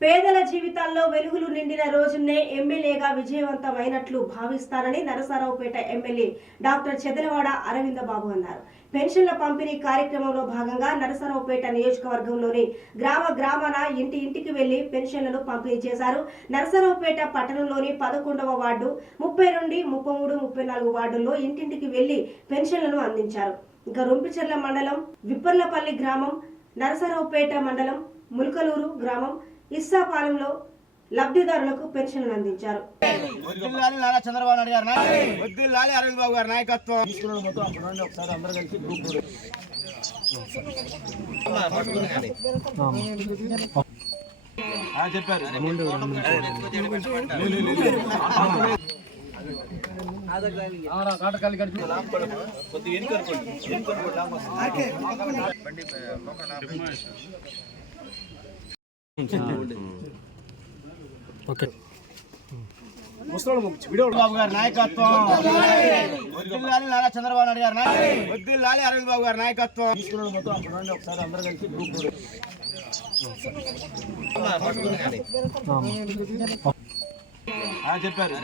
పేదల జీవితాల్లో వెలుగులు నిండిన రోజునే ఎమ్మెల్యేగా విజయవంతమైనట్లు భావిస్తారని నరసరావుపేట ఎమ్మెల్యే డాక్టర్ చెదలవాడ అరవింద బాబు అన్నారు. పెన్షన్ల పంపిణీ కార్యక్రమంలో భాగంగా నరసరావుపేట నియోజకవర్గంలోని గ్రామ గ్రామాన ఇంటి ఇంటికి వెళ్ళి పెన్షన్లను పంపిణీ చేశారు. నరసరావుపేట పట్టణంలోని పదకొండవ వార్డు ముప్పై నుండి ముప్పై మూడు ముప్పై నాలుగు వార్డుల్లో ఇంటింటికి వెళ్ళి పెన్షన్లను అందించారు. ఇంకా రొంపిచెర్ల మండలం విప్పర్లపల్లి గ్రామం నరసరావుపేట మండలం ముల్కలూరు గ్రామం ఇస్సాపాలెంలో లబ్ధిదారులకు పెన్షన్లు అందించారు. నారా చంద్రబాబు నాయుడు గారి అరవింద్ బాబు గారి నాయకత్వం. ఆ, చెప్పారు బాబు గారి నాయకత్వం వద్దిల్లాలి నారా చంద్రబాబు నాయుడు గారు నాయకత్వం వద్దిల్లాలి అరవింద్ బాబు గారి నాయకత్వం ఆ, చెప్పారు